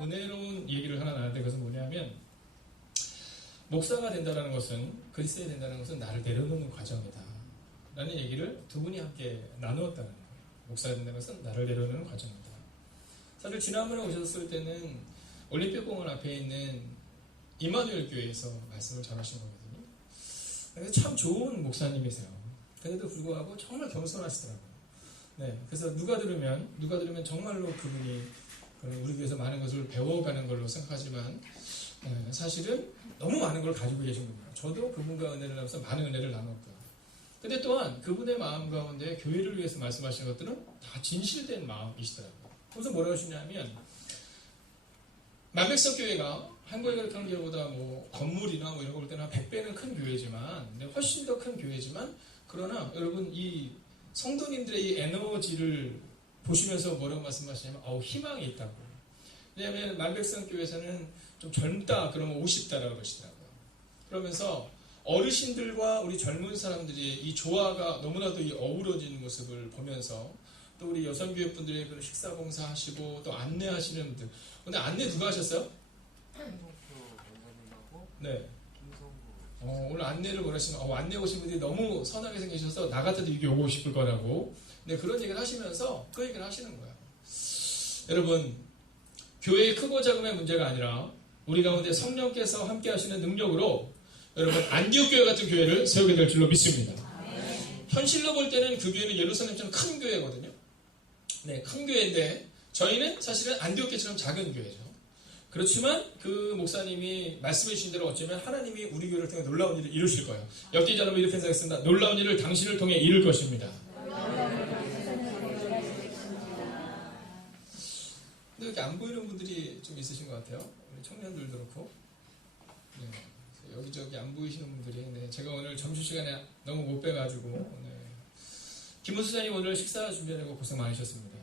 은혜로운 얘기를 하나 나눴는데 그것은 뭐냐면 목사가 된다는 것은 그리스도가 된다는 것은 나를 내려놓는 과정이다 라는 얘기를 두 분이 함께 나누었다는 거예요. 목사가 된다는 것은 나를 내려놓는 과정이다. 사실 지난번에 오셨을 때는 올림픽공원 앞에 있는 이마누엘 교회에서 말씀을 전하신 거거든요. 참 좋은 목사님이세요. 그런데도 불구하고 정말 겸손하시더라고요. 네, 그래서 누가 들으면 정말로 그분이 우리 교회에서 많은 것을 배워가는 걸로 생각하지만 사실은 너무 많은 걸 가지고 계신 분이에요. 저도 그분과 은혜를 나눠서 많은 은혜를 나눴고요. 근데 또한 그분의 마음 가운데 교회를 위해서 말씀하시는 것들은 다 진실된 마음이시더라고요. 그래서 뭐라고 하시냐면 만백성 교회가 한국에 그렇다는 교회보다 뭐 건물이나 뭐 이런 거 볼 때는 100배는 큰 교회지만 훨씬 더 큰 교회지만 그러나 여러분 이 성도님들의 이 에너지를 보시면서 뭐라고 말씀하시냐면 희망이 있다고. 왜냐하면 만백성 교회에서는 좀 젊다 그러면 50다라고 그러시더라고요. 그러면서 어르신들과 우리 젊은 사람들이 이 조화가 너무나도 이 어우러진 모습을 보면서 또 우리 여성교회 분들의 그 식사 봉사 하시고 또 안내하시는 분들. 근데 안내 누가 하셨어요? 네. 오늘 안내를 원하시면 안내 오신 분들이 너무 선하게 생기셔서 나 같아도 이게 오고 싶을 거라고. 네, 그런 얘기를 하시면서 그 얘기를 하시는 거예요. 여러분, 교회의 크고 작음의 문제가 아니라 우리 가운데 성령께서 함께 하시는 능력으로 여러분 안디옥 교회 같은 교회를 세우게 될 줄로 믿습니다. 현실로 볼 때는 그 교회는 예루살렘처럼 큰 교회거든요. 네, 큰 교회인데 저희는 사실은 안디옥 교회처럼 작은 교회죠. 그렇지만 그 목사님이 말씀해 주신 대로 어쩌면 하나님이 우리 교회를 통해 놀라운 일을 이루실 거예요. 옆뒤 자로 이렇게 생각했습니다. 놀라운 일을 당신을 통해 이룰 것입니다. 근데 이렇게 안 보이는 분들이 좀 있으신 것 같아요. 우리 청년들도 그렇고. 네. 여기저기 안 보이시는 분들이. 네. 제가 오늘 점심시간에 너무 못 빼가지고. 네. 김문수장님 오늘 식사 준비하려고 고생 많으셨습니다.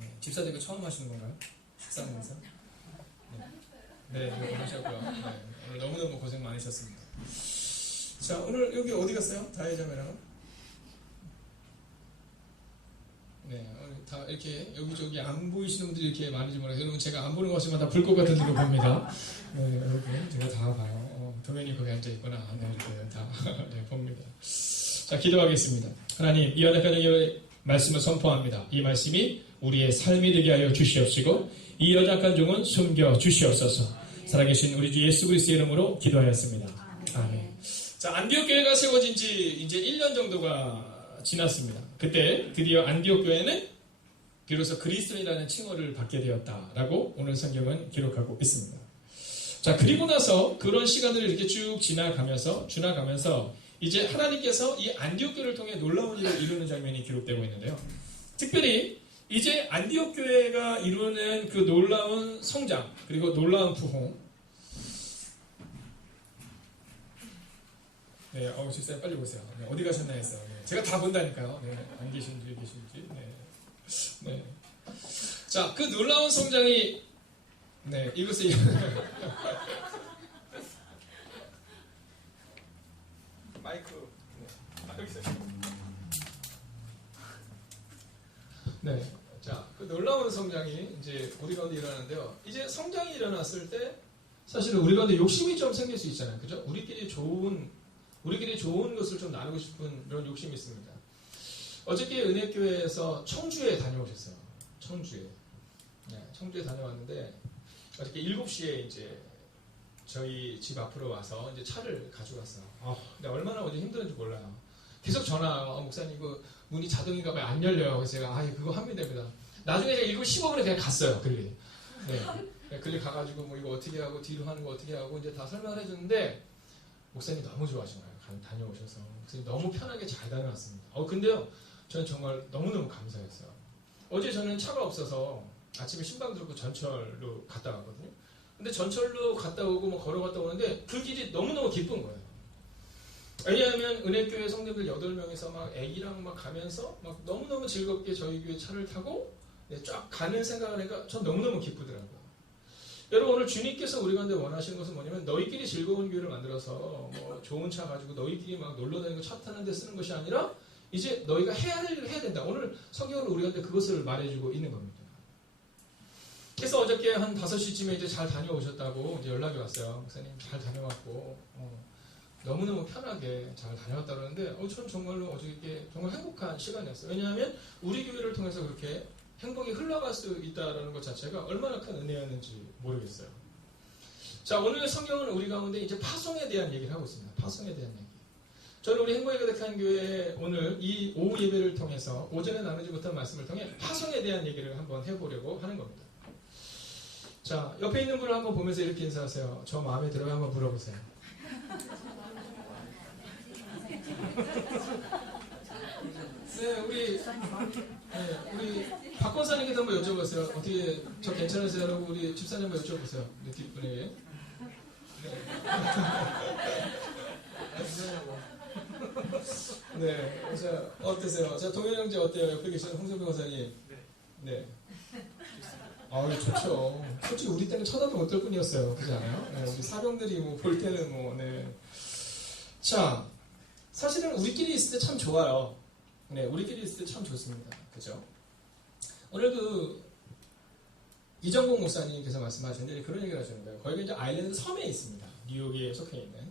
네. 집사되고 처음 하시는 건가요? 식사하면서? 네, 이거 하셨고요. 네. 오늘 너무너무 고생 많으셨습니다. 자, 오늘 여기 어디 갔어요? 다혜자매랑은? 네, 다 이렇게 여기저기 안 보이시는 분들이 이렇게 많은지 모르겠어요. 여러분 제가 안 보는 것이면 다 불꽃 같은 데로 봅니다. 네, 여러분 제가 다 봐요. 도면이 거기 앉아 있구나. 네, 이렇게 다 네, 봅니다. 자, 기도하겠습니다. 하나님, 이 연약한 말씀을 선포합니다. 이 말씀이 우리의 삶이 되게 하여 주시옵시고 이 연약한 종은 숨겨 주시옵소서. 살아계신 우리 주 예수 그리스도의 이름으로 기도하였습니다. 아멘. 자, 안디옥 교회가 세워진 지 이제 1년 정도가 지났습니다. 그때 드디어 안디옥 교회는 비로소 그리스도인이라는 칭호를 받게 되었다라고 오늘 성경은 기록하고 있습니다. 자, 그리고 나서 그런 시간들을 이렇게 쭉 지나가면서 이제 하나님께서 이 안디옥 교회를 통해 놀라운 일을 이루는 장면이 기록되고 있는데요. 특별히 이제 안디옥 교회가 이루는 그 놀라운 성장 그리고 놀라운 부흥. 네, 집사님 빨리 보세요. 네, 어디 가셨나 했어요. 네, 제가 다 본다니까요. 네, 안 계신지 계신지. 네. 네. 자, 그 놀라운 성장이 이것을 마이크. 여기 있어요. 네. 자, 그 놀라운 성장이 이제 우리 가운데 일어나는데요. 이제 성장이 일어났을 때 사실은 우리 가운데 욕심이 좀 생길 수 있잖아요. 그죠? 우리끼리 좋은 것을 좀 나누고 싶은 그런 욕심이 있습니다. 어저께 은혜교회에서 청주에 다녀오셨어요. 청주에. 네, 청주에 다녀왔는데 어저께 7시에 이제 저희 집 앞으로 와서 이제 차를 가져갔어요. 근데 얼마나 어제 힘들었는지 몰라요. 계속 전화, 목사님 그 문이 자동인가 봐요. 안 열려요. 그래서 제가 그거 하면 됩니다. 나중에 제가 7시 15분에 그냥 갔어요. 글리. 네. 글리 가가지고 뭐 이거 어떻게 하고 뒤로 하는 거 어떻게 하고 이제 다 설명을 해줬는데 목사님 너무 좋아하신 거예요. 다녀오셔서 목사님 너무 편하게 잘 다녀왔습니다. 근데요 저는 정말 너무너무 감사했어요. 어제 저는 차가 없어서 아침에 신방 들고 전철로 갔다 왔거든요. 근데 전철로 갔다 오고 뭐 걸어갔다 오는데 그 길이 너무너무 기쁜 거예요. 왜냐하면 은혜교회 성도들 8명이서 막 애기랑 막 가면서 막 너무너무 즐겁게 저희 교회 차를 타고 쫙 가는 생각을 하니까 전 너무너무 기쁘더라고요. 여러분 오늘 주님께서 우리 가운데 원하시는 것은 뭐냐면 너희끼리 즐거운 교회를 만들어서 뭐 좋은 차 가지고 너희끼리 막 놀러 다니고 차 타는 데 쓰는 것이 아니라 이제 너희가 해야 할 일을 해야 된다. 오늘 성경으로 우리 가운데 그것을 말해주고 있는 겁니다. 그래서 어저께 한 5시쯤에 이제 잘 다녀오셨다고 이제 연락이 왔어요. 목사님 잘 다녀왔고 너무너무 편하게 잘 다녀왔다 그러는데 전 정말로 어저께 정말 행복한 시간이었어요. 왜냐하면 우리 교회를 통해서 그렇게 행복이 흘러갈 수 있다는 것 자체가 얼마나 큰 은혜였는지 모르겠어요. 자, 오늘 성경은 우리 가운데 이제 파송에 대한 얘기를 하고 있습니다. 파송에 대한 얘기. 저는 우리 행복의 거듭한 교회 오늘 이 오후 예배를 통해서 오전에 나누지 못한 말씀을 통해 파송에 대한 얘기를 한번 해보려고 하는 겁니다. 자, 옆에 있는 분을 한번 보면서 이렇게 인사하세요. 저 마음에 들어요? 한번 물어보세요. 네, 우리 박 권사님께도 한번 여쭤보세요. 어떻게 저 괜찮으세요? 라고 우리 집사님 한번 여쭤보세요. 우리 뒷분에게. 네, 자, 어떠세요? 자, 동현 형제 어때요? 옆에 계시는 홍석표 권사님. 네. 아유, 좋죠. 솔직히 우리 때는 쳐다도 못 들 뿐이었어요. 그렇지 않아요? 네, 우리 사병들이 볼 때는 네. 자, 사실은 우리끼리 있을 때 참 좋아요. 네, 우리끼리 있을 때 참 좋습니다. 그죠? 오늘 이정공 목사님께서 말씀하셨는데 그런 얘기를 하시는 거예요. 거기가 이제 아일랜드 섬에 있습니다. 뉴욕에 속해 있는.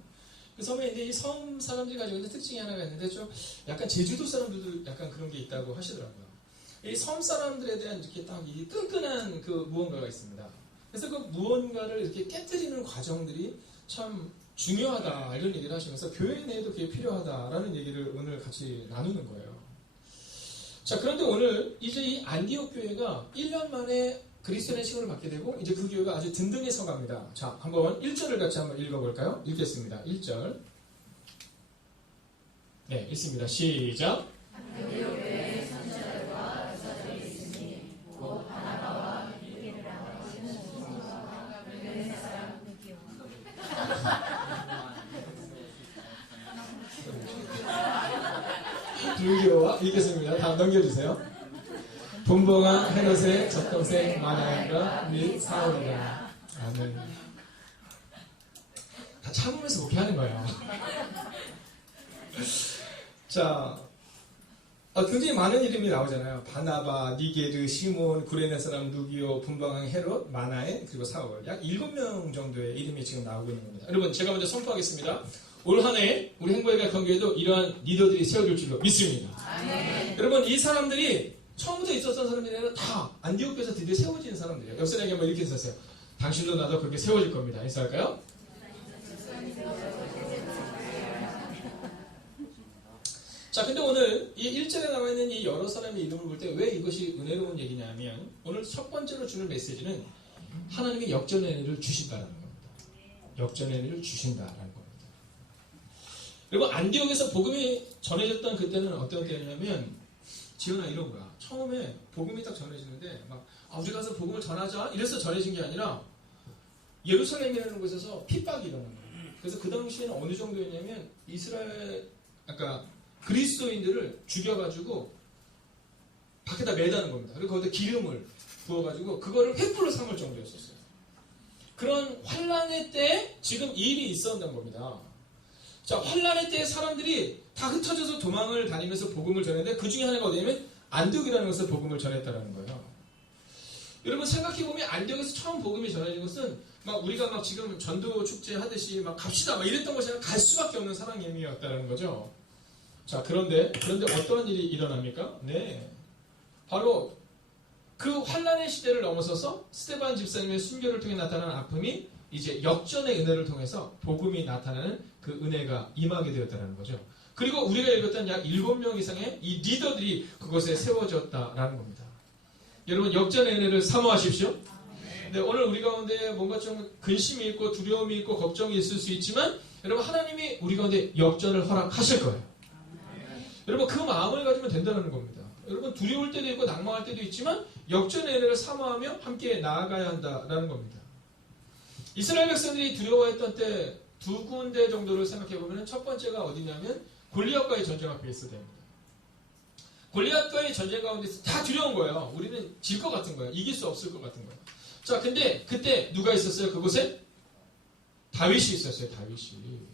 그 섬에 있는데 이 섬 사람들이 가지고 있는 특징이 하나가 있는데 좀 약간 제주도 사람들도 약간 그런 게 있다고 하시더라고요. 이 섬 사람들에 대한 이렇게 딱 이 끈끈한 그 무언가가 있습니다. 그래서 그 무언가를 이렇게 깨뜨리는 과정들이 참 중요하다 이런 얘기를 하시면서 교회 내에도 그게 필요하다라는 얘기를 오늘 같이 나누는 거예요. 자, 그런데 오늘 이제 이 안디옥 교회가 1년 만에 그리스도인의 칭호를 받게 되고 이제 그 교회가 아주 든든히 서갑니다. 자, 한번 1절을 같이 한번 읽어볼까요? 읽겠습니다. 1절. 네, 읽습니다. 시작. 안디옥교회의 선지자들과 역사들이 있으니 곧 바나바와 빌립이라 하시는 성도와 베레네 사람 불교와 읽겠습니다. 다음 넘겨주세요. 분봉한 헤롯의 젖동생 마나엘과 및 사울이라. 아멘. 다 참으면서 목회하는 거예요. 자, 굉장히 많은 이름이 나오잖아요. 바나바, 니게르, 시몬, 구레네 사람 누기오, 분봉한 헤롯, 마나엘, 그리고 사울. 약 7명 정도의 이름이 지금 나오고 있는 겁니다. 여러분, 제가 먼저 선포하겠습니다. 올 한 해 우리 행복의 가정교회도 이러한 리더들이 세워질 줄로 믿습니다. 아멘. 여러분, 이 사람들이 처음부터 있었던 사람들이 아니라 다 안디옥교에서 드디어 세워지는 사람들이에요. 옆 사람에게 한번 이렇게 인사하세요. 당신도 나도 그렇게 세워질 겁니다. 인사할까요? 자, 근데 오늘 이 1절에 나와 있는 이 여러 사람의 이름을 볼 때 왜 이것이 은혜로운 얘기냐면 오늘 첫 번째로 주는 메시지는 하나님의 역전의 은혜를 주신다라는 겁니다. 역전의 은혜를 주신다라는 겁니다. 그리고 안디옥에서 복음이 전해졌던 그때는 어떤 때였냐면 지연아 이런 거야. 처음에 복음이 딱 전해지는데 막 우리 가서 복음을 전하자 이래서 전해진 게 아니라 예루살렘이라는 곳에서 핍박이 일어난 거예요. 그래서 그 당시에는 어느 정도였냐면 이스라엘 그리스도인들을 죽여가지고 밖에다 매다는 겁니다. 그리고 거기다 기름을 부어가지고 그거를 횃불로 삼을 정도였었어요. 그런 환란의 때에 지금 이 일이 있었던 겁니다. 자, 환란의 때에 사람들이 다 흩어져서 도망을 다니면서 복음을 전했는데 그 중에 하나가 어디냐면 안디옥이라는 곳에서 복음을 전했다는 거예요. 여러분 생각해보면 안디옥에서 처음 복음이 전해진 것은 막 우리가 막 지금 전도 축제 하듯이 막 갑시다 막 이랬던 것이 아니라 갈 수밖에 없는 사랑임이었다는 거죠. 자, 그런데 어떠한 일이 일어납니까? 네, 바로 그 환란의 시대를 넘어서서 스데반 집사님의 순교를 통해 나타난 아픔이 이제 역전의 은혜를 통해서 복음이 나타나는 그 은혜가 임하게 되었다는 거죠. 그리고 우리가 읽었던 약 7명 이상의 이 리더들이 그곳에 세워졌다라는 겁니다. 여러분 역전의 은혜를 사모하십시오. 네, 오늘 우리 가운데 뭔가 좀 근심이 있고 두려움이 있고 걱정이 있을 수 있지만 여러분 하나님이 우리 가운데 역전을 허락하실 거예요. 여러분 그 마음을 가지면 된다는 겁니다. 여러분 두려울 때도 있고 낭망할 때도 있지만 역전의 은혜를 사모하며 함께 나아가야 한다라는 겁니다. 이스라엘 백성들이 두려워했던 때 두 군데 정도를 생각해보면 첫 번째가 어디냐면 골리앗과의 전쟁 앞에 있어야 됩니다. 골리앗과의 전쟁 가운데서 다 두려운 거예요. 우리는 질 것 같은 거예요. 이길 수 없을 것 같은 거예요. 자, 근데 그때 누가 있었어요? 그곳에? 다윗이 있었어요. 다윗이.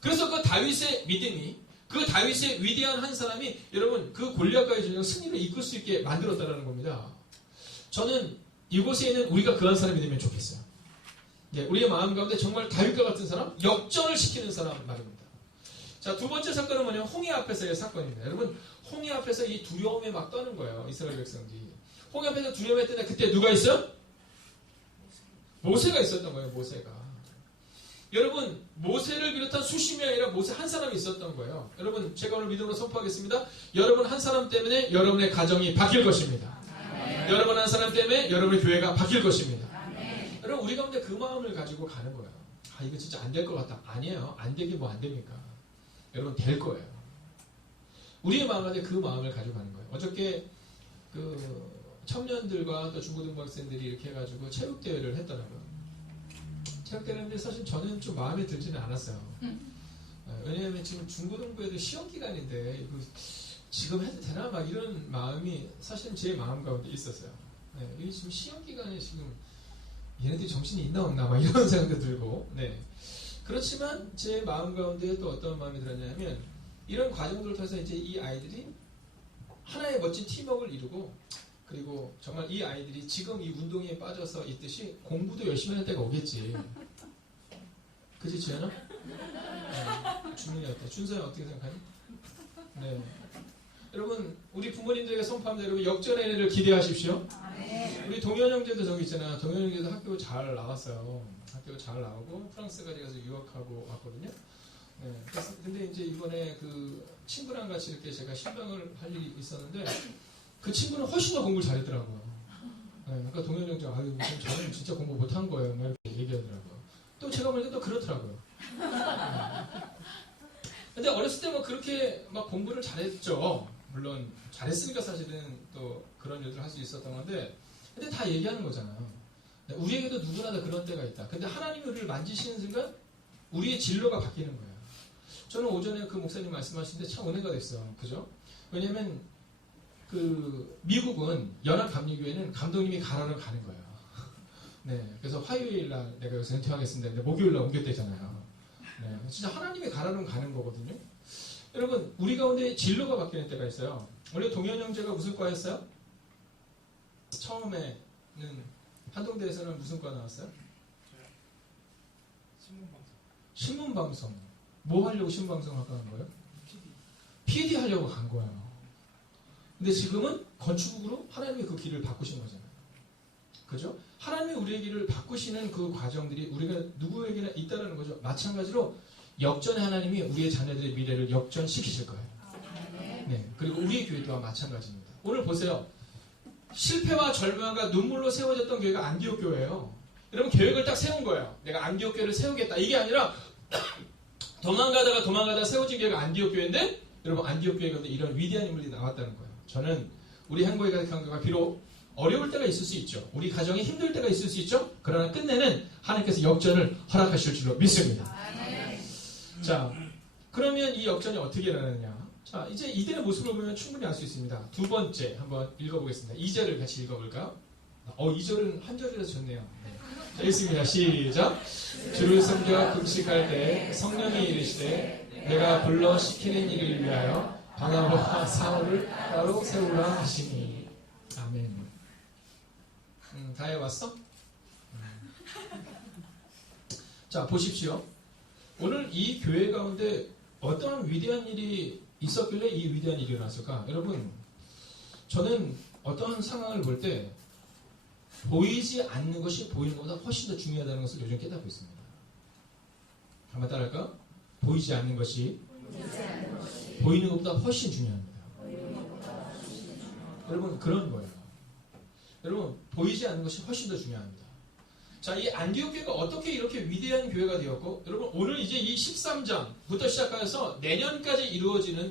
그래서 그 다윗의 믿음이 그 다윗의 위대한 한 사람이 여러분 그 골리앗과의 전쟁 승리를 이끌 수 있게 만들었다는 겁니다. 저는 이곳에 있는 우리가 그런 사람이 되면 좋겠어요. 예, 우리의 마음 가운데 정말 다윗과 같은 사람, 역전을 시키는 사람 말입니다. 자, 두 번째 사건은 뭐냐면 홍해 앞에서의 사건입니다. 여러분, 홍해 앞에서 이 두려움에 막 떠는 거예요. 이스라엘 백성들이. 홍해 앞에서 두려움했을 때 그때 누가 있어요? 모세가 있었던 거예요. 모세가. 여러분, 모세를 비롯한 수십 명이 아니라 모세 한 사람이 있었던 거예요. 여러분, 제가 오늘 믿음으로 선포하겠습니다. 여러분 한 사람 때문에 여러분의 가정이 바뀔 것입니다. 아멘. 여러분 한 사람 때문에 여러분의 교회가 바뀔 것입니다. 아멘. 여러분, 우리 가운데 그 마음을 가지고 가는 거예요. 아, 이거 진짜 안 될 것 같다. 아니에요. 안 되긴 뭐 안 됩니까? 여러분, 될 거예요. 우리의 마음 안에 그 마음을 가지고 가는 거예요. 어저께 그 청년들과 또 중고등학생들이 이렇게 해가지고 체육대회를 했더라고요. 체육대회를 했는데 사실 저는 좀 마음에 들지는 않았어요. 왜냐하면 지금 중고등부에도 시험 기간인데 이거 지금 해도 되나 막 이런 마음이 사실은 제 마음 가운데 있었어요. 네, 이게 지금 시험 기간에 지금 얘네들이 정신이 있나 없나 막 이런 생각도 들고. 네. 그렇지만 제 마음 가운데 또 어떤 마음이 들었냐면 이런 과정들을 통해서 이제 이 아이들이 하나의 멋진 팀워크를 이루고 그리고 정말 이 아이들이 지금 이 운동에 빠져서 있듯이 공부도 열심히 할 때가 오겠지. 그치, 지연아? 네. 준민이 어때? 준서야 어떻게 생각하니? 네. 여러분, 우리 부모님들에게 선포합니다. 여러분, 역전의 은혜를 기대하십시오. 우리 동현 형제도 저기 있잖아. 동현 형제도 학교 잘 나갔어요. 학교 잘 나오고 프랑스까지 가서 유학하고 왔거든요. 네. 그래서 근데 이제 이번에 그 친구랑 같이 이렇게 제가 신방을 할 일이 있었는데 그 친구는 훨씬 더 공부를 잘했더라고요. 네. 그러니까 동현 형제 아유 무슨 저는 진짜 공부 못한 거예요. 막 이렇게 얘기하더라고요. 또 제가 보니까 또 그렇더라고요. 네. 근데 어렸을 때 뭐 그렇게 막 공부를 잘했죠. 물론 잘했으니까 사실은 또 그런 일들을 할 수 있었던 건데 근데 다 얘기하는 거잖아요. 우리에게도 누구나 다 그런 때가 있다. 근데 하나님이 우리를 만지시는 순간 우리의 진로가 바뀌는 거예요. 저는 오전에 그 목사님 말씀하시는데 참 은혜가 됐어요. 그죠? 왜냐면 그 미국은 연합감리교회는 감독님이 가라는 가는 거예요. 네, 그래서 화요일 날 내가 여기서 은퇴하겠습니다. 근데 목요일 날 옮겼대잖아요. 네, 진짜 하나님이 가라는 가는 거거든요. 여러분, 우리 가운데 진로가 바뀌는 때가 있어요. 원래 동현 형제가 무슨 과였어요? 처음에는 한동대에서는 무슨 과 나왔어요? 신문방송. 뭐 하려고 신문방송을 가는 거예요? PD 하려고 간 거예요. 근데 지금은 건축으로 하나님이 그 길을 바꾸신 거잖아요. 그죠? 하나님이 우리의 길을 바꾸시는 그 과정들이 우리가 누구에게나 있다는 거죠. 마찬가지로 역전의 하나님이 우리의 자녀들의 미래를 역전시키실 거예요. 네. 그리고 우리의 교회도 마찬가지입니다. 오늘 보세요. 실패와 절망과 눈물로 세워졌던 교회가 안디옥 교회예요. 여러분, 계획을 딱 세운 거예요. 내가 안디옥 교회를 세우겠다. 이게 아니라 도망가다가 세워진 교회가 안디옥 교회인데 여러분, 안디옥 교회 가운데 이런 위대한 인물이 나왔다는 거예요. 저는 우리 한국에 가득한 교회가 비록 어려울 때가 있을 수 있죠. 우리 가정이 힘들 때가 있을 수 있죠. 그러나 끝내는 하나님께서 역전을 허락하실 줄로 믿습니다. 자, 그러면 이 역전이 어떻게 일어나느냐. 자, 이제 이들의 모습을 보면 충분히 알 수 있습니다. 두 번째 한번 읽어보겠습니다. 2절을 같이 읽어볼까요? 2절은 한 절이라서 좋네요. 자, 읽습니다. 시작. 주를 섬겨 금식할 때 성령이 이르시되 내가 불러 시키는 일을 위하여 바나바와 사울을 따로 세우라 하시니. 아멘. 다 해왔어? 자, 보십시오. 오늘 이 교회 가운데 어떠한 위대한 일이 있었길래 이 위대한 일이 일어났을까? 여러분, 저는 어떠한 상황을 볼 때 보이지 않는 것이 보이는 것보다 훨씬 더 중요하다는 것을 요즘 깨닫고 있습니다. 한번 따라할까? 보이지 않는 것이 보이는 것보다 훨씬 중요합니다. 여러분, 그런 거예요. 여러분, 보이지 않는 것이 훨씬 더 중요합니다. 자, 이 안디옥 교회가 어떻게 이렇게 위대한 교회가 되었고, 여러분, 오늘 이제 이 13장부터 시작해서 내년까지 이루어지는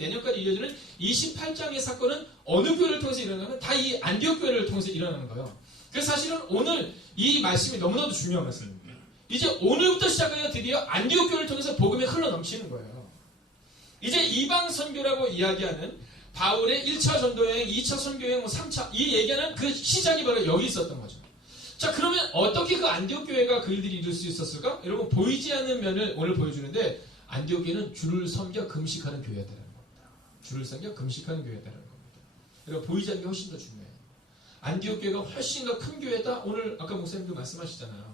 28장의 사건은 어느 교회를 통해서 일어나는? 다 이 안디옥 교회를 통해서 일어나는 거예요. 그래서 사실은 오늘 이 말씀이 너무나도 중요한 말씀입니다. 이제 오늘부터 시작하여 드디어 안디옥 교회를 통해서 복음이 흘러넘치는 거예요. 이제 이방 선교라고 이야기하는 바울의 1차 전도여행, 2차 선교여행, 3차 이 얘기하는 그 시작이 바로 여기 있었던 거죠. 자, 그러면 어떻게 그 안디옥 교회가 그 일들이 이룰 수 있었을까? 여러분, 보이지 않는 면을 오늘 보여주는데 안디옥 교회는 주를 섬겨 금식하는 교회였다는 겁니다. 주를 섬겨 금식하는 교회였다는 겁니다. 여러분, 보이지 않는 게 훨씬 더 중요해요. 안디옥 교회가 훨씬 더 큰 교회다. 오늘 아까 목사님도 말씀하시잖아요.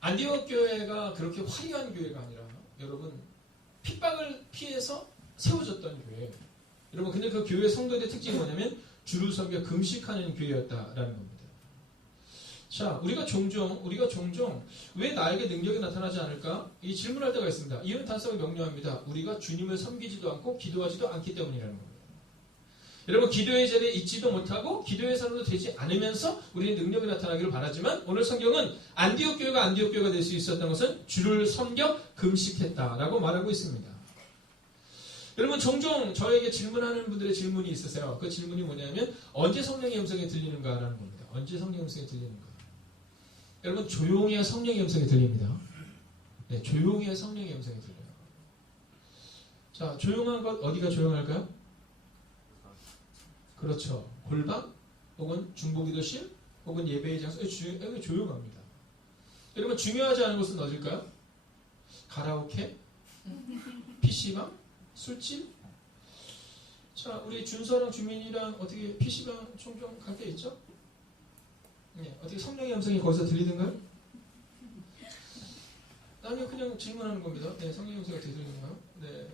안디옥 교회가 그렇게 화려한 교회가 아니라 여러분 핍박을 피해서 세워졌던 교회. 여러분 근데 그 교회 성도들의 특징이 뭐냐면 주를 섬겨 금식하는 교회였다라는 겁니다. 자, 우리가 종종 왜 나에게 능력이 나타나지 않을까? 이 질문할 때가 있습니다. 이유는 단서가 명료합니다. 우리가 주님을 섬기지도 않고 기도하지도 않기 때문이라는 겁니다. 여러분 기도의 자리에 있지도 못하고 기도의 사람도 되지 않으면서 우리는 능력이 나타나기를 바라지만 오늘 성경은 안디옥 교회가 될 수 있었던 것은 주를 섬겨 금식했다라고 말하고 있습니다. 여러분 종종 저에게 질문하는 분들의 질문이 있으세요. 그 질문이 뭐냐면 언제 성령의 음성이 들리는가라는 겁니다. 언제 성령의 음성이 들리는가? 여러분 조용해야 성령의 음성이 들립니다. 네, 조용해야 성령의 음성이 들려요. 자, 조용한 것 어디가 조용할까요? 그렇죠. 골방 혹은 중보기도실 혹은 예배의 장소 여기 조용합니다. 여러분 중요하지 않은 곳은 어딜까요? 가라오케, PC방, 술집. 자, 우리 준서랑 주민이랑 어떻게 PC방 종종 갈 때 있죠? 네, 어떻게 성령의 음성이 거기서 들리던가요? 아니요, 그냥 질문하는 겁니다. 네, 성령의 음성이 어떻게 들리는가요? 네,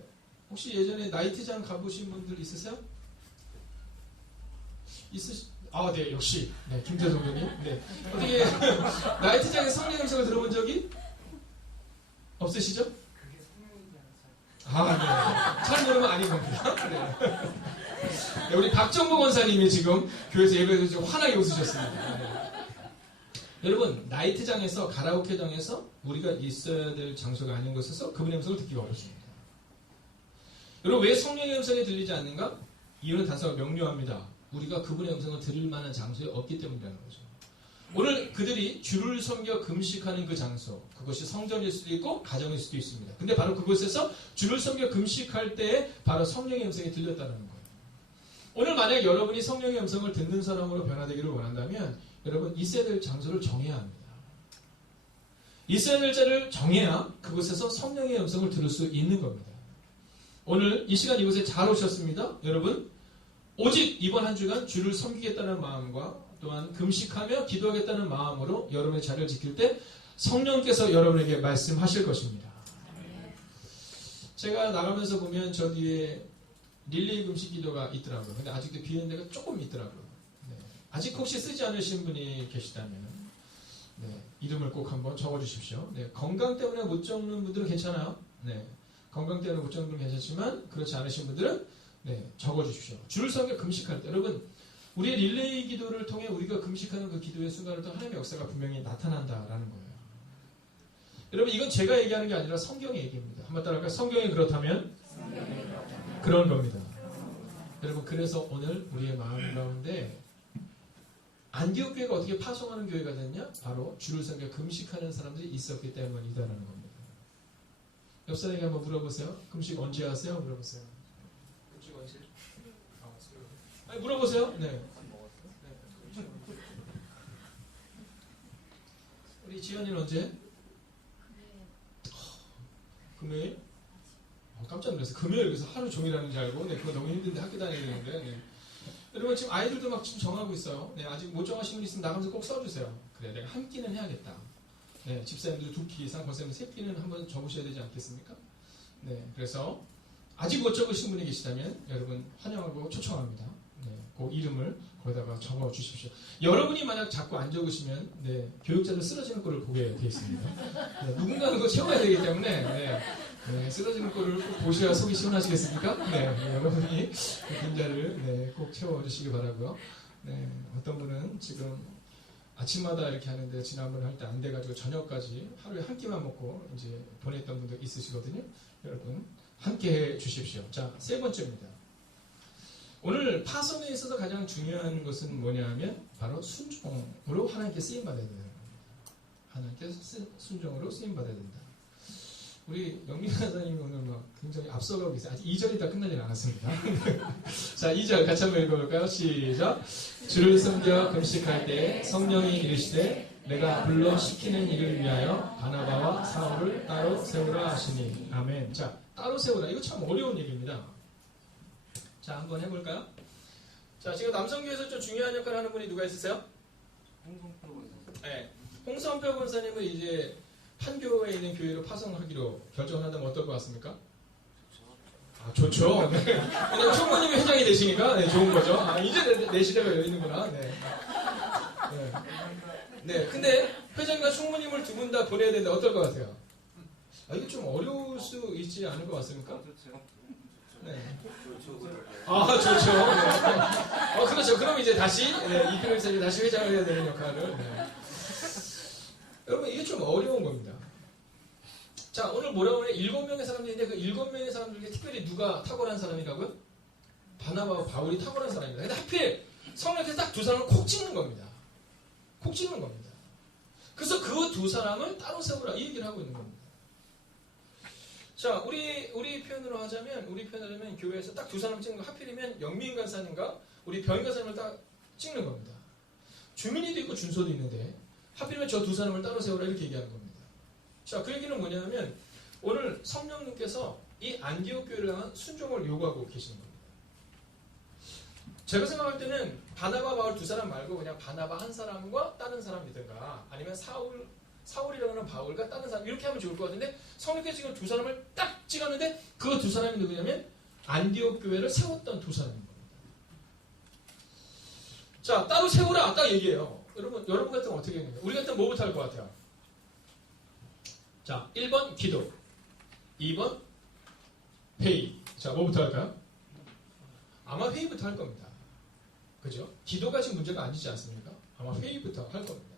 혹시 예전에 나이트장 가보신 분들 있으세요? 네, 역시. 네, 김재성 형님. 네. 어떻게, 나이트장에서 성령의 음성을 들어본 적이 없으시죠? 그게 성령이지 않았어요. 네. 잘 모르면 아닌 겁니다. 네. 우리 박정보 권사님이 지금 교회에서 예배에서 지금 환하게 웃으셨습니다. 네. 여러분, 나이트장에서, 가라오케장에서 우리가 있어야 될 장소가 아닌 곳에서 그분의 음성을 듣기가 어렵습니다. 여러분, 왜 성령의 음성이 들리지 않는가? 이유는 단서가 명료합니다. 우리가 그분의 음성을 들을 만한 장소에 없기 때문이라는 거죠. 오늘 그들이 주를 섬겨 금식하는 그 장소, 그것이 성전일 수도 있고 가정일 수도 있습니다. 근데 바로 그곳에서 주를 섬겨 금식할 때에 바로 성령의 음성이 들렸다는 거예요. 오늘 만약 여러분이 성령의 음성을 듣는 사람으로 변화되기를 원한다면 여러분 있어야 될 장소를 정해야 합니다. 있어야 될 자를 정해야 그곳에서 성령의 음성을 들을 수 있는 겁니다. 오늘 이 시간 이곳에 잘 오셨습니다. 여러분 오직 이번 한 주간 주를 섬기겠다는 마음과 또한 금식하며 기도하겠다는 마음으로 여러분의 자리를 지킬 때 성령께서 여러분에게 말씀하실 것입니다. 제가 나가면서 보면 저 뒤에 릴레이 금식 기도가 있더라고요. 근데 아직도 비는 데가 조금 있더라고요. 네. 아직 혹시 쓰지 않으신 분이 계시다면 네, 이름을 꼭 한번 적어주십시오. 네, 건강 때문에 못 적는 분들은 괜찮아요. 네, 건강 때문에 못 적는 분은 괜찮지만 그렇지 않으신 분들은 네, 적어주십시오. 주를 섬겨 금식할 때 여러분 우리의 릴레이 기도를 통해 우리가 금식하는 그 기도의 순간을 또 하나님의 역사가 분명히 나타난다라는 거예요. 여러분 이건 제가 얘기하는 게 아니라 성경의 얘기입니다. 한번 따라할까요? 성경이 그렇다면 그런 겁니다. 여러분 그래서 오늘 우리의 마음 가운데 안디옥 교회가 어떻게 파송하는 교회가 됐냐? 바로 주를 섬겨 금식하는 사람들이 있었기 때문이다라는 겁니다. 옆 사람에게 한번 물어보세요. 금식 언제 하세요? 물어보세요. 아니, 물어보세요. 네. 우리 지연이는 언제? 금요일? 깜짝 놀랐어요. 금요일 그래서 하루 종일 하는 줄 알고, 네, 그거 너무 힘든데 학교 다니야 되는데. 네. 여러분 지금 아이들도 막 지금 정하고 있어요. 네, 아직 못 정하신 분 있으면 나가면서 꼭 써주세요. 그래, 내가 한 끼는 해야겠다. 네, 집사님들 2끼 이상, 권사님들 3끼는 한번 적으셔야 되지 않겠습니까? 네, 그래서 아직 못 적으신 분이 계시다면 여러분 환영하고 초청합니다. 네, 그 이름을 거기다가 적어 주십시오. 여러분이 만약 자꾸 안 적으시면 네, 교육자들 쓰러지는 꼴을 보게 되어 있습니다. 네, 누군가는 그거 채워야 되기 때문에 네, 네, 쓰러지는 꼴을 꼭 보셔야 속이 시원하시겠습니까? 네, 네, 여러분이 그 빈자를 네, 꼭 채워주시기 바라고요. 네, 어떤 분은 지금 아침마다 이렇게 하는데 지난번에 할 때 안 돼가지고 저녁까지 하루에 한 끼만 먹고 이제 보냈던 분도 있으시거든요. 여러분 함께 해 주십시오. 자, 세 번째입니다. 오늘 파송에 있어서 가장 중요한 것은 뭐냐면 바로 순종으로 하나님께 쓰임받아야 된다는 겁니다. 하나님께 순종으로 쓰임받아야 된다. 우리 영민 하사님이 오늘 막 굉장히 앞서가고 계세요. 아직 2절이 다 끝나진 않았습니다. 자, 2절 같이 한번 읽어볼까요? 시작. 주를 섬겨 금식할 때 성령이 이르시되 내가 불러 시키는 일을 위하여 바나바와 사울을 따로 세우라 하시니. 아멘. 자, 따로 세우라. 이거 참 어려운 얘기입니다. 자, 한번 해볼까요? 자, 지금 남성교회에서 좀 중요한 역할을 하는 분이 누가 있으세요? 홍성표 원사. 네. 홍성표 권사님은 이제 판교에 있는 교회로 파송하기로 결정한다면 어떨 것 같습니까? 아, 좋죠. 네. 왜냐면 총무님이 회장이 되시니까 네, 좋은 거죠. 아, 이제 내 시대가 열리는구나. 네. 네. 네. 근데 회장과 총무님을 두 분 다 보내야 되는데 어떨 것 같아요? 아, 이게 좀 어려울 수 있지 않을 것 같습니까? 좋죠. 네. 아, 좋죠. 네. 그렇죠. 그럼 이제 다시, 네, 이필호 이사님이 다시 회장을 해야 되는 역할을. 네. 여러분, 이게 좀 어려운 겁니다. 자, 오늘 뭐라고 하냐? 7명의 사람들인데 그 7명의 사람들 중에 특별히 누가 탁월한 사람이라고요? 바나바와 바울이 탁월한 사람입니다. 근데 하필 성령께서 딱 두 사람을 콕 찍는 겁니다. 콕 찍는 겁니다. 그래서 그 두 사람을 따로 세우라 이 얘기를 하고 있는 겁니다. 자, 우리 표현으로 하자면 교회에서 딱 두 사람 찍는 거 하필이면 영민 간사님과 우리 변인 간사님을 딱 찍는 겁니다. 주민이도 있고 준소도 있는데 하필이면 저 두 사람을 따로 세우라 이렇게 얘기하는 겁니다. 자, 그 얘기는 뭐냐면 오늘 성령님께서 이 안디옥 교회를 향한 순종을 요구하고 계시는 겁니다. 제가 생각할 때는 바나바 바울 두 사람 말고 그냥 바나바 한 사람과 다른 사람이든가 아니면 사울이라는 바울과 다른 사람 이렇게 하면 좋을 것 같은데 성령께서 지금 두 사람을 딱 찍었는데 그 두 사람이 누구냐면 안디옥 교회를 세웠던 두 사람인 겁니다. 자, 따로 세우라 딱 얘기해요. 여러분 같으면 어떻게 해요? 우리 같으면 뭐부터 할 것 같아요? 자, 1번 기도, 2번 회의. 자, 뭐부터 할까요? 아마 회의부터 할 겁니다. 그죠? 기도가 지금 문제가 아니지 않습니까? 아마 회의부터 할 겁니다.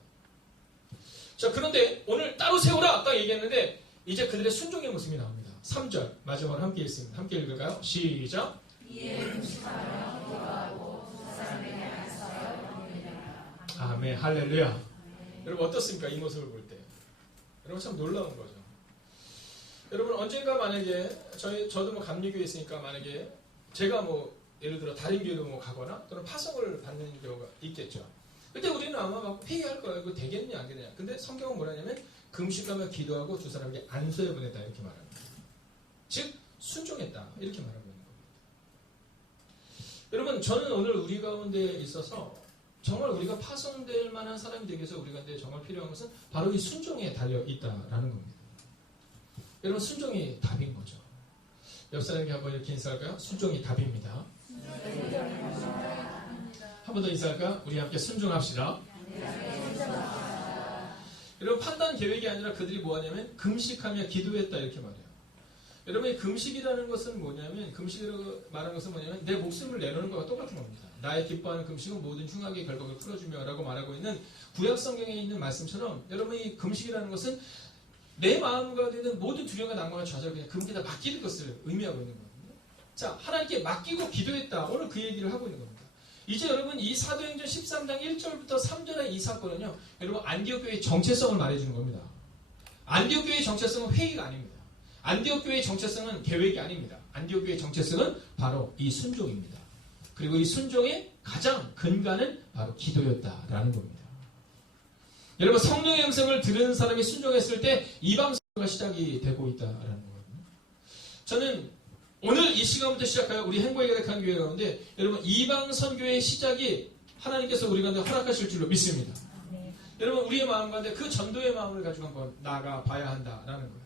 자, 그런데 오늘 따로 세우라 딱 얘기했는데 이제 그들의 순종의 모습이 나옵니다. 3절 마지막으로 함께 읽습니다. 함께 읽을까요? 시작. 아멘, 할렐루야. 여러분 어떻습니까? 이 모습을 볼 때. 여러분 참 놀라운 거죠. 여러분 언젠가 만약에 저도 뭐 감리교에 있으니까 만약에 제가 뭐 예를 들어 다른 교회로 뭐 가거나 또는 파송을 받는 경우가 있겠죠. 그때 우리는 아마 막 회의할 거예요. 이거 되겠냐 안 되겠냐. 근데 성경은 뭐라냐면 금식하며 기도하고 두 사람에게 안수해 보냈다 이렇게 말합니다. 즉 순종했다 이렇게 말하고 있는 겁니다. 여러분 저는 오늘 우리 가운데 있어서 정말 우리가 파송될 만한 사람이 되기 위해서 우리 가운데 정말 필요한 것은 바로 이 순종에 달려 있다라는 겁니다. 여러분 순종이 답인 거죠. 옆 사람에게 한번 이렇게 인사할까요? 순종이 답입니다. 한 번 더 인사할까요? 우리 함께 순종합시다. 여러분 판단 계획이 아니라 그들이 뭐하냐면 금식하며 기도했다 이렇게 말해요. 여러분 이 금식이라는 것은 뭐냐면 금식이라고 말하는 것은 뭐냐면 내 목숨을 내놓는 것과 똑같은 겁니다. 나의 기뻐하는 금식은 모든 흉악의 결박을 풀어주며 라고 말하고 있는 구약 성경에 있는 말씀처럼 여러분 이 금식이라는 것은 내 마음 가운데 있는 모든 두려움과 낭만과 좌절을 그냥 그분께다 맡기는 것을 의미하고 있는 거거든요. 자, 하나님께 맡기고 기도했다. 오늘 그 얘기를 하고 있는 겁니다. 이제 여러분 이 사도행전 13장 1절부터 3절의 이 사건은요. 여러분 안디옥 교회의 정체성을 말해주는 겁니다. 안디옥 교회의 정체성은 회의가 아닙니다. 안디옥 교회의 정체성은 계획이 아닙니다. 안디옥 교회의 정체성은 바로 이 순종입니다. 그리고 이 순종의 가장 근간은 바로 기도였다라는 겁니다. 여러분 성령의 음성을 들은 사람이 순종했을 때 이방 선교가 시작이 되고 있다라는 거거든요. 저는 오늘 이 시간부터 시작하여 우리 행복의 가득한 교회 가운데 여러분 이방 선교의 시작이 하나님께서 우리 가운데 허락하실 줄로 믿습니다. 여러분 우리의 마음 가운데 그 전도의 마음을 가지고 한번 나아가 봐야 한다라는 거예요.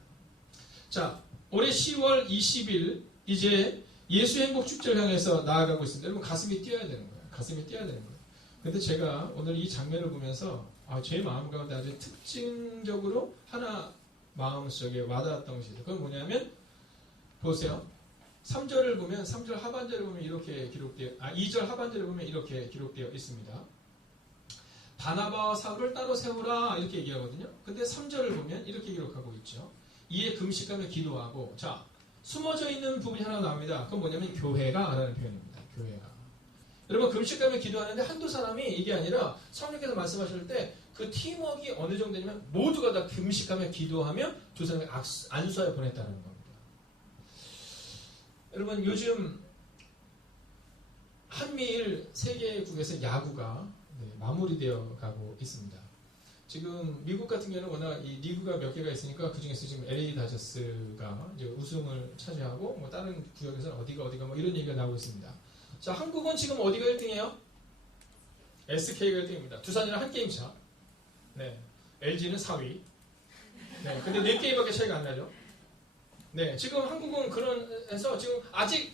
자, 올해 10월 20일 이제 예수 행복 축제를 향해서 나아가고 있습니다. 여러분 가슴이 뛰어야 되는 거예요. 가슴이 뛰어야 되는 거예요. 근데 제가 오늘 이 장면을 보면서 제 마음 가운데 아주 특징적으로 하나 마음속에 와닿았던 것이 있어요. 그건 뭐냐면 보세요. 3절을 보면 3절 하반절을 보면 이렇게 기록되어 2절 하반절을 보면 이렇게 기록되어 있습니다. 바나바와 사울을 따로 세우라 이렇게 얘기하거든요. 근데 3절을 보면 이렇게 기록하고 있죠. 이에 금식하며 기도하고 자 숨어져 있는 부분이 하나 나옵니다. 그건 뭐냐면 교회가 라는 표현입니다. 교회가. 여러분 금식하며 기도하는데 한두 사람이 이게 아니라 성령께서 말씀하실 때 그 팀워크가 어느 정도냐면 모두가 다 금식하며 기도하며 두 사람이 안수하여 보냈다는 겁니다. 여러분 요즘 한미일 세계국에서 야구가 마무리되어 가고 있습니다. 지금 미국 같은 경우는 워낙 이 리그가 몇 개가 있으니까 그 중에서 지금 LA 다저스가 이제 우승을 차지하고 뭐 다른 구역에서는 어디가 뭐 이런 얘기가 나오고 있습니다. 자, 한국은 지금 어디가 1등이에요? SK가 1등입니다. 두산이랑 한 게임 차. 네. LG는 4위. 네. 근데 4게임밖에 차이가 안 나죠. 네. 지금 한국은 그런해서 지금 아직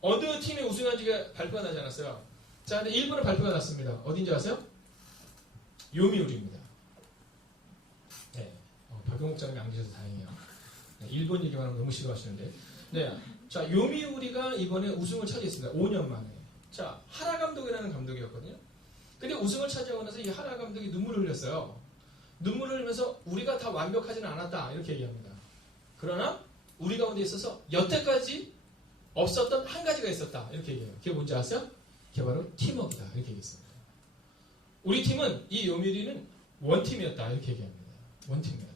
어느 팀이 우승한지가 발표가 나지 않았어요. 자, 근데 일본은 발표가 났습니다. 어딘지 아세요? 요미우리입니다. 네. 박용욱 장님이 안 계셔서 다행이에요. 네. 일본 얘기만 하면 너무 싫어하시는데. 네. 자, 요미우리가 이번에 우승을 차지했습니다. 5년 만에. 자, 하라 감독이라는 감독이었거든요. 근데 우승을 차지하고 나서 이 하라 감독이 눈물을 흘렸어요. 눈물을 흘리면서 우리가 다 완벽하지는 않았다. 이렇게 얘기합니다. 그러나 우리 가운데 있어서 여태까지 없었던 한 가지가 있었다. 이렇게 얘기해요. 그게 뭔지 아세요? 그게 바로 팀워크다. 이렇게 얘기했습니다. 우리 팀은 이 요미우리는 원팀이었다. 이렇게 얘기합니다. 원팀이었다.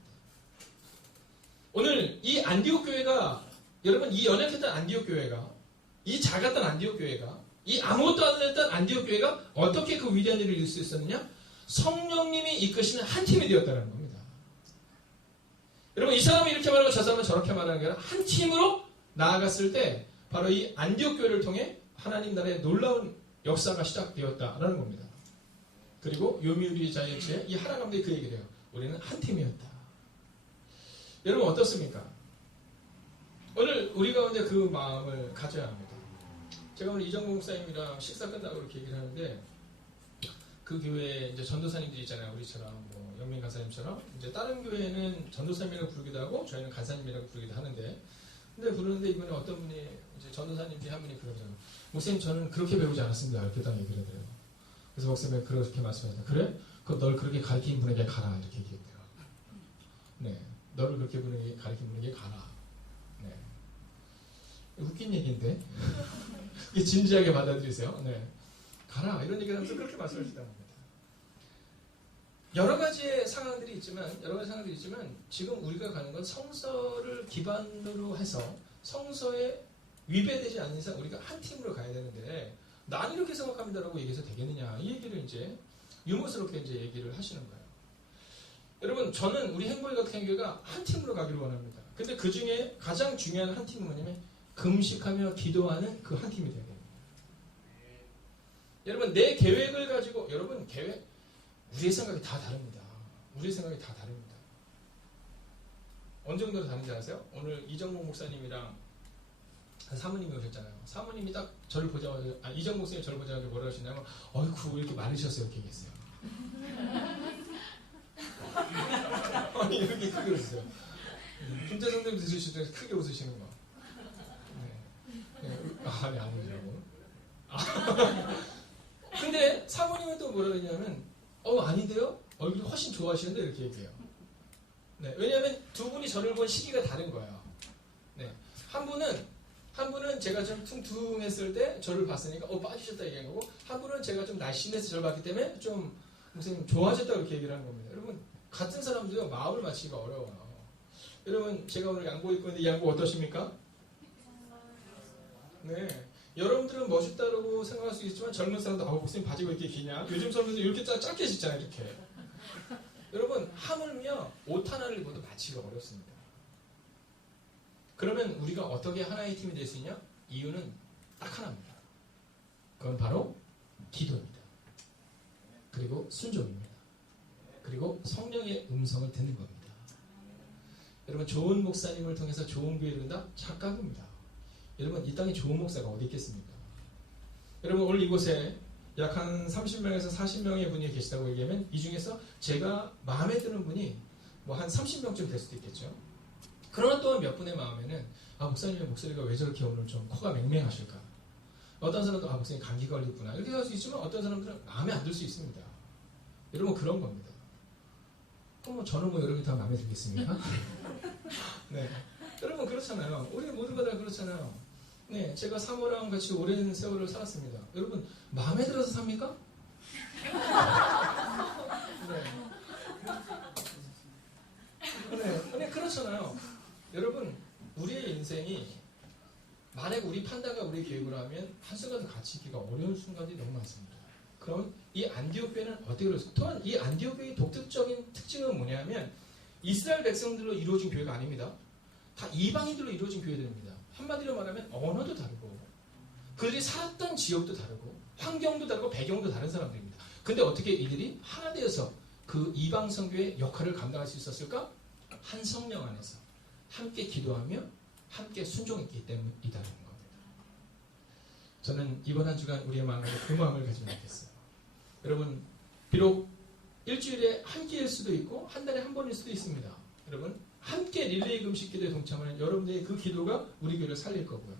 오늘 이 안디옥 교회가 여러분 이 연약했던 안디옥 교회가 이 작았던 안디옥 교회가 이 아무것도 안 했던 안디옥 교회가 어떻게 그 위대한 일을 이룰 수 있었느냐? 성령님이 이끄시는 한 팀이 되었다는 겁니다. 여러분 이 사람이 이렇게 말하고 저 사람은 저렇게 말하는 게 아니라 한 팀으로 나아갔을 때 바로 이 안디옥 교회를 통해 하나님 나라의 놀라운 역사가 시작되었다라는 겁니다. 그리고 요미우리 자이언츠의 이 하라 감독이 그 얘기를 해요. 우리는 한 팀이었다. 여러분 어떻습니까? 오늘 우리 가운데 그 마음을 가져야 합니다. 제가 오늘 이정국 목사님이랑 식사 끝나고 이렇게 얘기를 하는데 그 교회에 이제 전도사님들이 있잖아요. 우리처럼 뭐 영민 간사님처럼 이제 다른 교회는 전도사님이라고 부르기도 하고 저희는 간사님이라고 부르기도 하는데 근데 부르는데 이번에 어떤 분이 이제 전도사님 중에 한 분이 그러잖아요. 목사님 저는 그렇게 배우지 않았습니다. 이렇게 딱 얘기를 해요. 그래서 목사님이 그렇게 말씀하셨어요. 그래? 그럼 널 그렇게 가르친 분에게 가라 이렇게 얘기했대요. 네, 너를 그렇게 가르친 분에게 가라. 네, 웃긴 얘기인데 이게 진지하게 받아들이세요. 네, 가라 이런 얘기를 하면서 그렇게 말씀하시다는 겁니다. 여러 가지의 상황들이 있지만 지금 우리가 가는 건 성서를 기반으로 해서 성서에 위배되지 않는 이상 우리가 한 팀으로 가야 되는데 난 이렇게 생각합니다라고 얘기해서 되겠느냐 이 얘기를 이제 유머스럽게 이제 얘기를 하시는 거예요. 여러분 저는 우리 행복의학생교회가 한 팀으로 가기를 원합니다. 근데 그 중에 가장 중요한 한 팀은 뭐냐면 금식하며 기도하는 그 한 팀이 되야 됩니다. 여러분 내 계획을 가지고 여러분 계획 우리의 생각이 다 다릅니다. 우리의 생각이 다 다릅니다. 어느 정도로 다른지 아세요? 오늘 이정목 목사님이랑 사모님이 오셨잖아요. 사모님이 딱 저를 보자마자 이정목 목사님이 저를 보자마자 뭐라 하시냐면 어이쿠 왜 이렇게 많으셨어요 이렇게 얘기했어요. 아니 이렇게 크게 웃으세요. 김재 선생님 들으실 때 크게 웃으시는 거. 네. 네, 아니라고. 근데 사모님은 또 뭐라 그러냐면 아닌데요? 얼굴이 훨씬 좋아하시는데 이렇게 얘기해요. 네, 왜냐하면 두 분이 저를 본 시기가 다른 거예요. 네, 한 분은 제가 좀 퉁퉁했을 때 저를 봤으니까 빠지셨다 얘기한 거고 한 분은 제가 좀 날씬해서 저를 봤기 때문에 좀 선생님 좋아하셨다 이렇게 얘기를 하는 겁니다. 여러분 같은 사람도요 마음을 맞추기가 어려워요. 여러분 제가 오늘 양복 입고 있는데 이 양복 어떠십니까? 네. 여러분들은 멋있다고 생각할 수 있지만 젊은 사람도 목사님 바지가 이렇게 기냐? 요즘 젊은이들 이렇게 짧게 짓잖아요 이렇게. 여러분 하물며 옷 하나를 입어도 맞추기가 어렵습니다. 그러면 우리가 어떻게 하나의 팀이 될 수 있냐? 이유는 딱 하나입니다. 그건 바로 기도입니다. 그리고 순종입니다. 그리고 성령의 음성을 듣는 겁니다. 여러분 좋은 목사님을 통해서 좋은 교회를 이룬다? 착각입니다. 여러분 이 땅에 좋은 목사가 어디 있겠습니까? 여러분 오늘 이곳에 약 한 30명에서 40명의 분이 계시다고 얘기하면 이 중에서 제가 마음에 드는 분이 뭐 한 30명쯤 될 수도 있겠죠. 그러나 또한 몇 분의 마음에는 목사님의 목소리가 왜 저렇게 오늘 좀 코가 맹맹하실까? 어떤 사람도 목사님 감기 걸렸구나 이렇게 할 수 있지만 어떤 사람들은 마음에 안 들 수 있습니다. 여러분 그런 겁니다. 그럼 저는 여러분이 다 마음에 들겠습니까? 네, 여러분 그렇잖아요. 우리 모두가 다 그렇잖아요. 네, 제가 사모랑 같이 오랜 세월을 살았습니다. 여러분 마음에 들어서 삽니까? 네, 그렇잖아요. 여러분 우리의 인생이 만약 우리 판단과 우리 계획으로 하면 한순간도 같이 있기가 어려운 순간들이 너무 많습니다. 그럼 이 안디옥 교회는 어떻게 그랬어요? 또한 이 안디옥 교회의 독특적인 특징은 뭐냐면 이스라엘 백성들로 이루어진 교회가 아닙니다. 다 이방인들로 이루어진 교회들입니다. 한마디로 말하면 언어도 다르고 그들이 살았던 지역도 다르고 환경도 다르고 배경도 다른 사람들입니다. 근데 어떻게 이들이 하나 되어서 그 이방 선교의 역할을 감당할 수 있었을까? 한 성령 안에서 함께 기도하며 함께 순종했기 때문이다는 겁니다. 저는 이번 한 주간 우리의 마음에 그 마음을 가지면 좋겠어요. 여러분, 비록 일주일에 한 끼일 수도 있고 한 달에 한 번일 수도 있습니다. 여러분, 함께 릴레이 금식 기도에 동참하는 여러분들의 그 기도가 우리 교회를 살릴 거고요.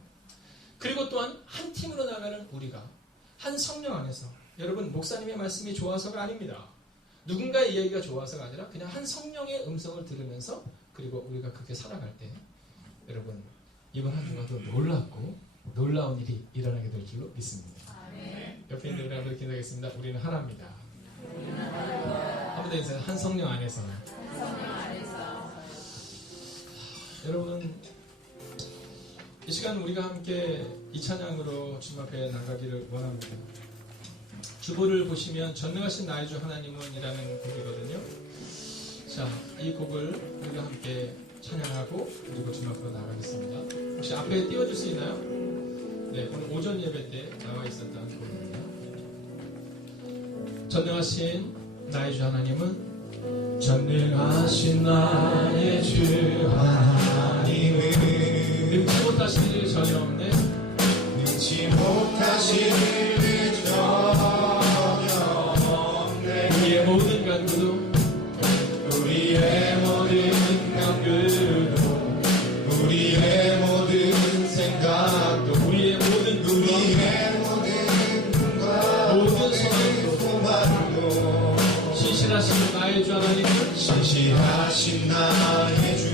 그리고 또한 한 팀으로 나가는 우리가 한 성령 안에서, 여러분, 목사님의 말씀이 좋아서가 아닙니다. 누군가의 이야기가 좋아서가 아니라 그냥 한 성령의 음성을 들으면서, 그리고 우리가 그렇게 살아갈 때 여러분, 이번 한 주간도 놀랍고 놀라운 일이 일어나게 될 줄로 믿습니다. 옆에 있는 우리 한번 기도하겠습니다. 우리는 하나입니다. 한번 더 인사해. 한 성령 안에서. 여러분, 이 시간 우리가 함께 이 찬양으로 주님 앞에 나가기를 원합니다. 주보를 보시면 전능하신 나의 주 하나님은 이라는 곡이거든요. 자, 이 곡을 우리가 함께 찬양하고 그리고 주님 앞으로 나가겠습니다. 혹시 앞에 띄워줄 수 있나요? 네, 오늘 오전 예배 때 나와 있었던 곡입니다. 전능하신 나의 주 하나님은, 전능하신 나의 주 하나님은 능치 못하실 일 전혀 없네. 능치 못하실 일 전혀 없네. 우리의 모든 간구도, 우리의 모든 간구도, 우리의 모든 생각도, 우리의 모든 꿈과 모든 소망도, 신실하신 나의 주 하나님은, 신실하신 나의 주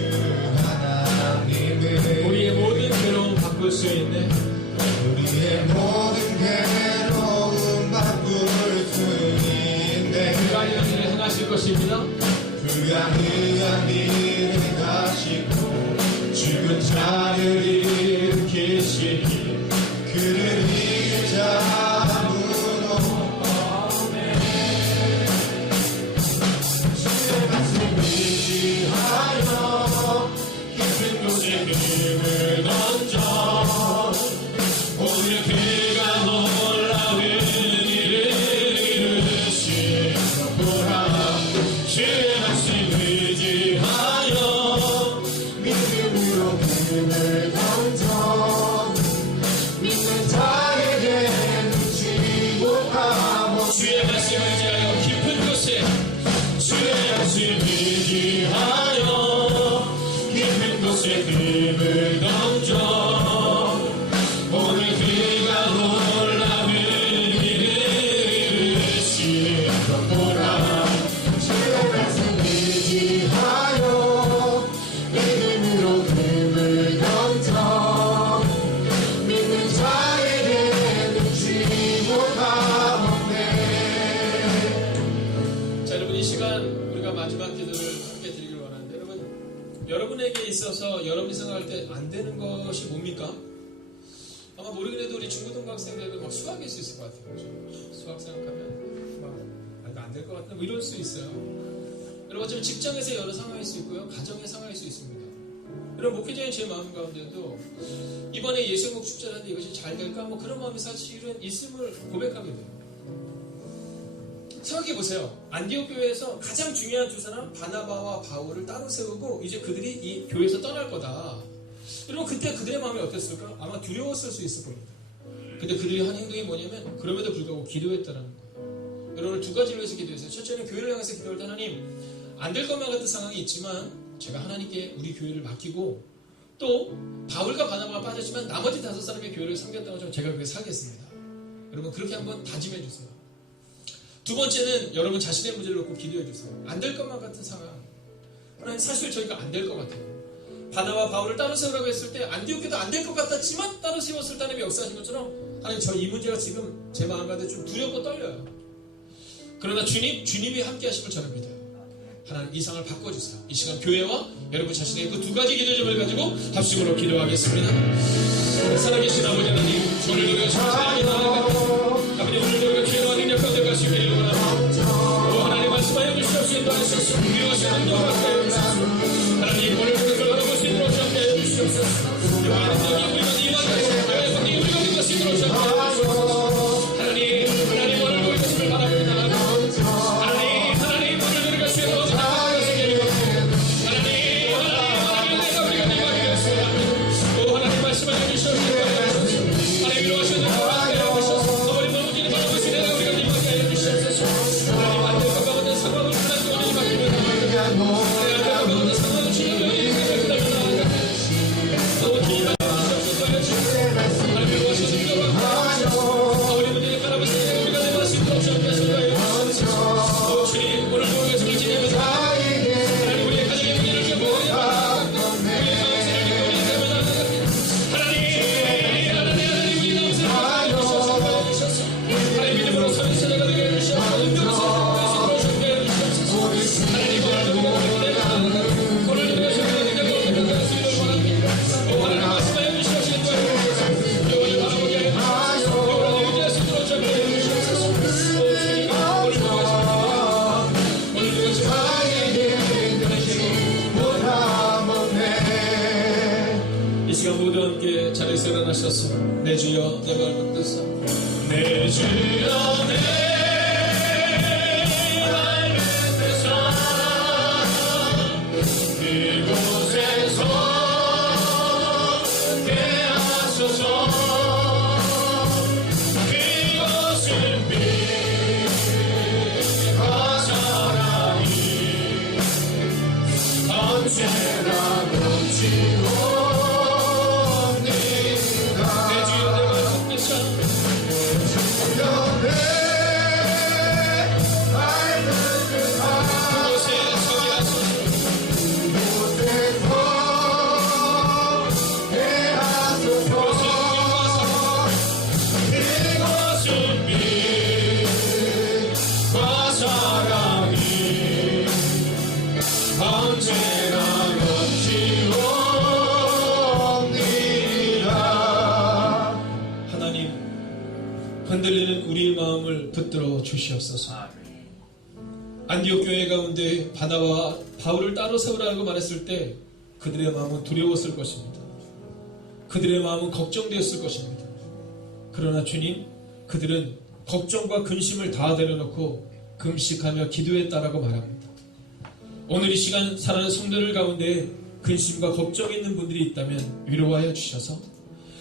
하나님은 우리의 모든 괴로움 바꿀 수 있네. 우리의 모든 괴로움 바꿀 수 있네. 그가 행한 일을 행하실 것입니다. 그가 행한 일을 행하시고 죽은 자를 일으키시니 그를 이길 자 아무도 없네. 주의 말씀 의지하여 깊은 곳에 금을 던져 오늘 그가 놀라운 일을 이루시노라. 주의 말씀 의지하여 믿음으로 금을 던져 믿는 자에게 눈치 못하고, 주의 말씀 의지하여 깊은 곳에, 주의 말씀 의지하여 깊은 곳에 금을 던져 오늘 그가 놀라운 일을 이루시노라. 주의 말씀 의지하여 믿음으로 금을 던져 믿는 자에게 눈치 못하네. 자, 여러분, 이 시간 우리가 마지막 기도를 함께 드리길 원하는데, 여러분에게 있어서 여러분이 생각할 때 안 되는 것이 뭡니까? 아마 모르긴 해도 우리 중고등부 학생들은 막 수학일 수 있을 것 같아요. 그렇죠? 수학 생각하면 막 안 될 것 같다, 뭐 이럴 수 있어요. 여러분, 지금 직장에서 여러 상황일 수 있고요, 가정의 상황일 수 있습니다. 여러분, 목회자인 제 마음 가운데도 이번에 예수국 축제라는데 이것이 잘 될까? 뭐 그런 마음이 사실은 있음을 고백하게 돼요. 생각해 보세요. 안디옥 교회에서 가장 중요한 두 사람 바나바와 바울을 따로 세우고 이제 그들이 이 교회에서 떠날 거다. 여러분, 그때 그들의 마음이 어땠을까? 아마 두려웠을 수 있을 겁니다. 근데 그들이 한 행동이 뭐냐면 그럼에도 불구하고 기도했다는 거예요. 여러분, 두 가지를 위해서 기도했어요. 첫째는 교회를 향해서 기도할 때, 하나님, 안 될 것만 같은 상황이 있지만 제가 하나님께 우리 교회를 맡기고, 또 바울과 바나바가 빠졌지만 나머지 5사람의 교회를 섬겼다고 좀 제가 그렇게 살겠습니다. 여러분, 그렇게 한번 다짐해 주세요. 두 번째는 여러분 자신의 문제를 놓고 기도해 주세요. 안 될 것만 같은 상황. 하나님, 사실 저희가 안 될 것 같아요. 바나바 바울을 따로 세우라고 했을 때 안디옥교도 안 될 것 같았지만 따로 세웠을 때 하나님이 역사하신 것처럼, 하나님, 저 이 문제가 지금 제 마음 가운데 좀 두렵고 떨려요. 그러나 주님이 함께 하심을 저는 믿어요. 하나님, 이 상을 바꿔주세요. 이 시간 교회와 여러분 자신의 그 두 가지 기도점을 가지고 합심으로 기도하겠습니다. 살아계신 아버지 하나님, 오늘도 우리가 찬양하는 아버지, 오늘도 우리가 기도와 능력 가운데 가시길 원합니다. 하나님, 말씀하여 주시옵소서. 인도하소서. 위로하신 행동을 하게 해주시옵소서. 하나님, 오늘 그것을 알아볼 수 있도록 함께 해주시옵소서. 여호와의 능력이 우리가 이만하게 우리가 이루어질 수 있도록 일어나셔서 내 주여 내 마음을 뜻사 내 주여 내 마음을 뜻사 이곳에서 깨하소서 이것은 빛과 사랑이 언제나 넘치고 흔들리는 우리의 마음을 붙들어 주시옵소서. 안디옥 교회 가운데 바나바와 바울을 따로 세우라고 말했을 때 그들의 마음은 두려웠을 것입니다. 그들의 마음은 걱정되었을 것입니다. 그러나 주님, 그들은 걱정과 근심을 다 내려놓고 금식하며 기도했다라고 말합니다. 오늘 이 시간 사랑하는 성도들 가운데 근심과 걱정이 있는 분들이 있다면 위로하여 주셔서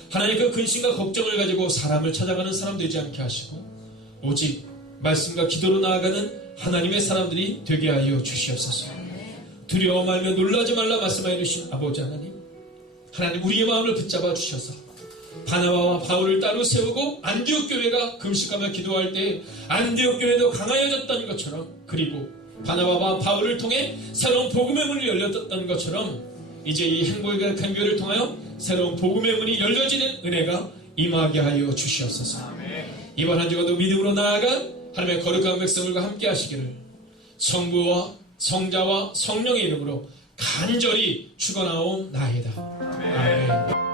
하나님 그 근심과 걱정을 가지고 사람을 찾아가는 사람 되지 않게 하시고 오직 말씀과 기도로 나아가는 하나님의 사람들이 되게 하여 주시옵소서. 두려워 말며 놀라지 말라 말씀하여 주신 아버지 하나님, 하나님 우리의 마음을 붙잡아 주셔서 바나바와 바울을 따로 세우고 안디옥 교회가 금식하며 기도할 때 안디옥 교회도 강하여졌던 것처럼, 그리고 바나바와 바울을 통해 새로운 복음의 문이 열렸던 것처럼 이제 이 행복의 교회를 통하여 새로운 복음의 문이 열려지는 은혜가 임하게 하여 주시옵소서. 이번 한 주간도 믿음으로 나아가 하나님의 거룩한 백성들과 함께 하시기를 성부와 성자와 성령의 이름으로 간절히 축원하옵나이다. 아멘.